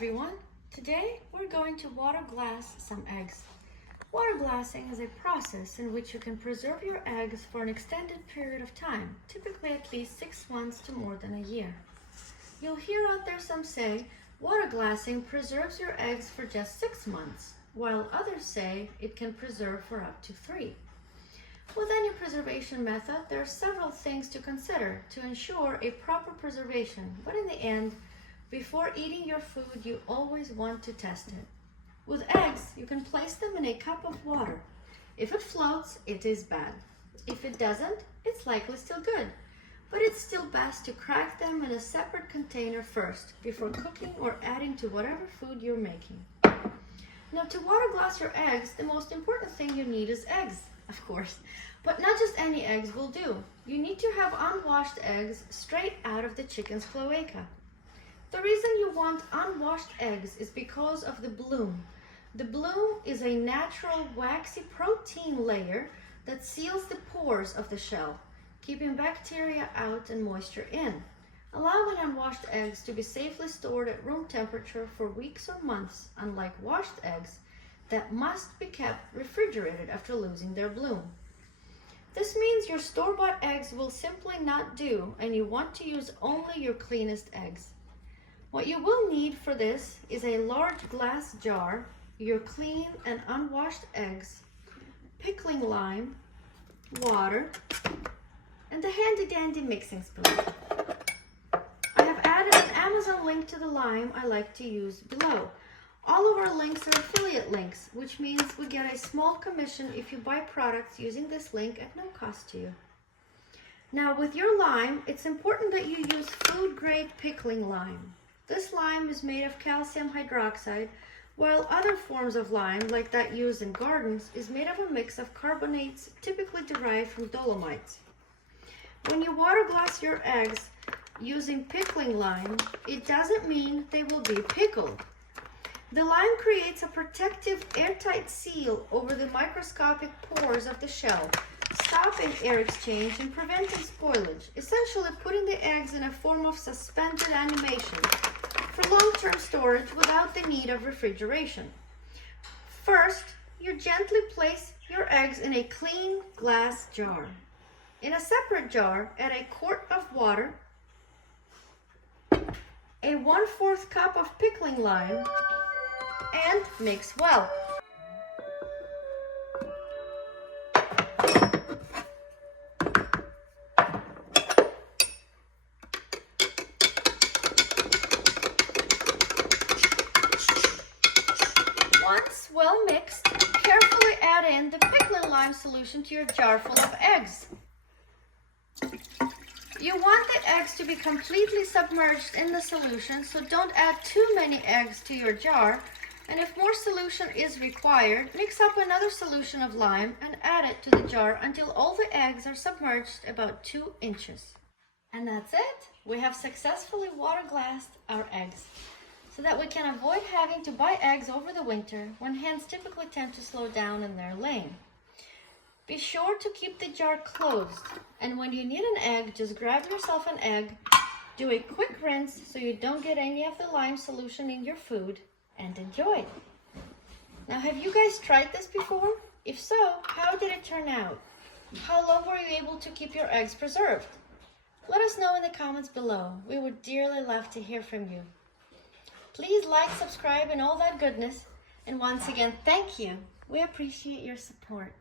everyone. Today we're going to water glass some eggs. Water glassing is a process in which you can preserve your eggs for an extended period of time, typically at least 6 months to more than a year. You'll hear out there some say water glassing preserves your eggs for just 6 months, while others say it can preserve for up to 3. With any preservation method, there are several things to consider to ensure a proper preservation, but in the end, before eating your food, you always want to test it. With eggs, you can place them in a cup of water. If it floats, it is bad. If it doesn't, it's likely still good. But it's still best to crack them in a separate container first, before cooking or adding to whatever food you're making. Now, to water glass your eggs, the most important thing you need is eggs, of course. But not just any eggs will do. You need to have unwashed eggs straight out of the chicken's cloaca. The reason you want unwashed eggs is because of the bloom. The bloom is a natural waxy protein layer that seals the pores of the shell, keeping bacteria out and moisture in, allowing unwashed eggs to be safely stored at room temperature for weeks or months, unlike washed eggs that must be kept refrigerated after losing their bloom. This means your store-bought eggs will simply not do, and you want to use only your cleanest eggs. What you will need for this is a large glass jar, your clean and unwashed eggs, pickling lime, water, and the handy-dandy mixing spoon. I have added an Amazon link to the lime I like to use below. All of our links are affiliate links, which means we get a small commission if you buy products using this link at no cost to you. Now, with your lime, it's important that you use food-grade pickling lime. This lime is made of calcium hydroxide, while other forms of lime, like that used in gardens, is made of a mix of carbonates typically derived from dolomites. When you water glass your eggs using pickling lime, it doesn't mean they will be pickled. The lime creates a protective airtight seal over the microscopic pores of the shell, stopping air exchange and preventing spoilage, essentially putting the eggs in a form of suspended animation for long-term storage without the need of refrigeration. First, you gently place your eggs in a clean glass jar. In a separate jar, add a quart of water, a 1/4 cup of pickling lime, and mix well. Once well mixed, carefully add in the pickling lime solution to your jar full of eggs. You want the eggs to be completely submerged in the solution, so don't add too many eggs to your jar. And if more solution is required, mix up another solution of lime and add it to the jar until all the eggs are submerged about 2 inches. And that's it. We have successfully water glassed our eggs, so that we can avoid having to buy eggs over the winter when hens typically tend to slow down in their laying. Be sure to keep the jar closed, and when you need an egg, just grab yourself an egg, do a quick rinse so you don't get any of the lime solution in your food, and enjoy. Now, have you guys tried this before? If so, how did it turn out? How long were you able to keep your eggs preserved? Let us know in the comments below. We would dearly love to hear from you. Please like, subscribe, and all that goodness. And once again, thank you. We appreciate your support.